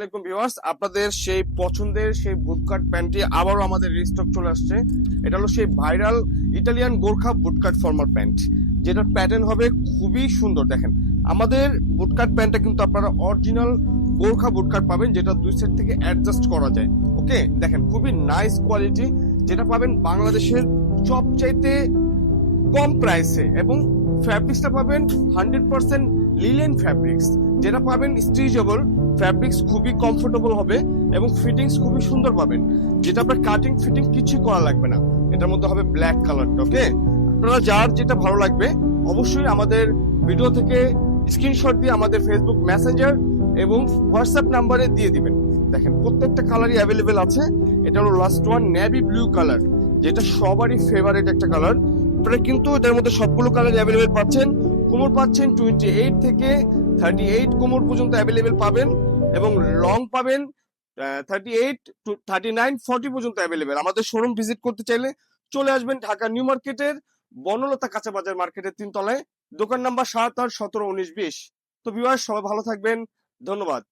আসসালামাইকুম ভিউয়ার্স, আপনাদের সেই পছন্দের সেই বুটকাট প্যান্টটি আবারও আমাদের রিস্টক চলে আসছে। এটা হলো সেই viral Italian Gorkha bootcut formal pant, যেটার প্যাটার্ন হবে খুবই সুন্দর। দেখেন, আমাদের বুটকাট প্যান্টটা কিন্তু আপনারা অরিজিনাল গোর্খা বুটকাট পাবেন, যেটা দুই সাইড থেকে অ্যাডজাস্ট করা যায়। ওকে, দেখেন খুবই নাইস কোয়ালিটি, যেটা পাবেন বাংলাদেশের সবচাইতে কম প্রাইসে, এবং ফ্যাব্রিক্সটা পাবেন 100% লিলেন ফ্যাব্রিক্স, যেটা পাবেন স্ট্রেচেবল ফ্যাব্রিক্স, খুবই কমফোর্টেবল হবে এবং ফিটিংস খুবই সুন্দর পাবেন, যেটা আপনার কাটিং ফিটিং কিছুই করা লাগবে না। এটার মধ্যে হবে ব্ল্যাক কালারটা। ওকে, আপনারা যার যেটা ভালো লাগবে অবশ্যই আমাদের ভিডিও থেকে স্ক্রিনশট দিয়ে আমাদের ফেসবুক মেসেঞ্জার এবং হোয়াটসঅ্যাপ নাম্বারে দিয়ে দিবেন। দেখেন প্রত্যেকটা কালারই অ্যাভেলেবেল আছে। এটা হলো last one navy blue colour, যেটা সবারই ফেভারিট একটা কালার। আপনারা কিন্তু এটার মধ্যে সবগুলো কালার অ্যাভেলেবেল পাচ্ছেন। কোমর পাচ্ছেন 28 থেকে 38 কোমর পর্যন্ত অ্যাভেলেবেল পাবেন, এবং লং পাবেন 38 টু 39 40 পর্যন্ত অ্যাভেলেবেল। আমাদের শোরুম ভিজিট করতে চাইলে চলে আসবেন ঢাকা নিউ মার্কেটের বনলতা কাঁচা বাজার মার্কেটের 3 তলায়, দোকান নাম্বার 7, 8, 17, 19, 20। তো ভিউয়ার্স, সবাই ভালো থাকবেন, ধন্যবাদ।